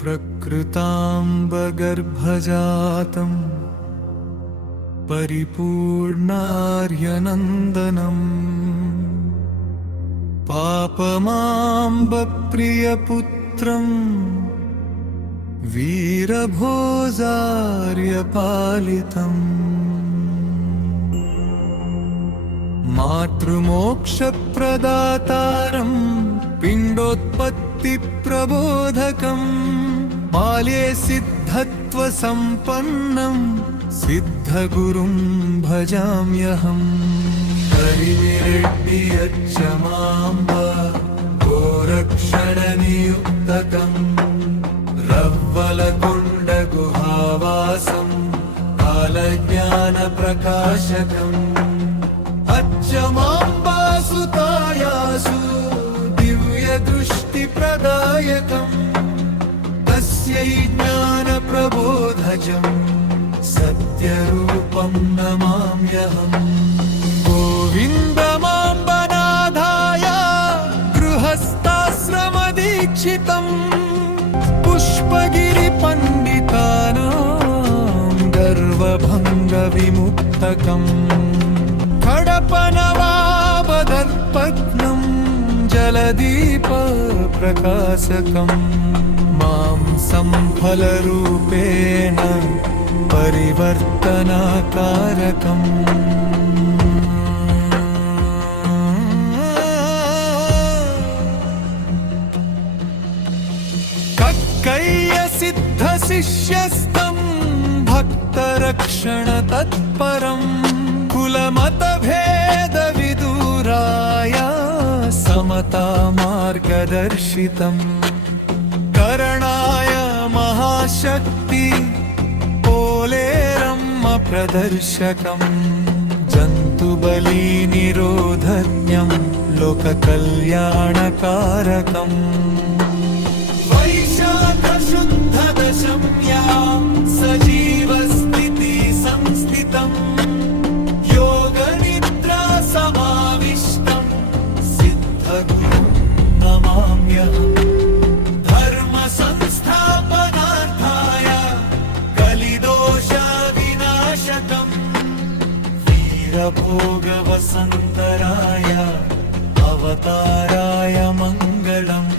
प्रकृताम्बगर्भजातं परिपूर्णार्यनन्दनम् पापमाम्बप्रियपुत्रम् वीरभोजार्यपालितम् मातृमोक्षप्रदातारं पिण्डोत्पत्तिप्रबोधकम् बाल्ये सिद्धत्वसम्पन्नं सिद्धगुरुं भजाम्यहम् हरिविरेड्डि यच्चमाम्ब गोरक्षणनियुक्तकम् रव्वलकुण्डगुहावासं कालज्ञानप्रकाशकम् अच्चमाम्बासुतायासु दिव्यदृष्टिप्रदायकम् तस्यै ज्ञानप्रबोधजम् सत्यरूपं नमाम्यहम् गोविन्दमाम्बनाधाय गृहस्थाश्रमदीक्षितम् पुष्पगिरिपण्डितानां गर्वभङ्गविमुक्तकम् खडपनवावदर्पघ्नं जलदीपप्रकाशकम् मां संफलरूपेण परिवर्तनाकारकम् कक्कय्यसिद्धशिष्यस्तं भक्तरक्षणतत्परम् कुलमतभेदविदूराय समतामार्गदर्शितम् करणाय महाशक्ति पोलेरम्म प्रदर्शकम् जन्तुबलिनिरोधज्ञं लोककल्याणकारकम् वैशाखशुद्धदशम्यां सजीवस्थिति संस्थितम् योगनिद्रासमाविष्टं सिद्धगुरुं नमाम्यहम् धर्मसंस्थापनार्थाय कलिदोषविनाशकम् वीरभोगवसन्तराय अवताराय मङ्गलम्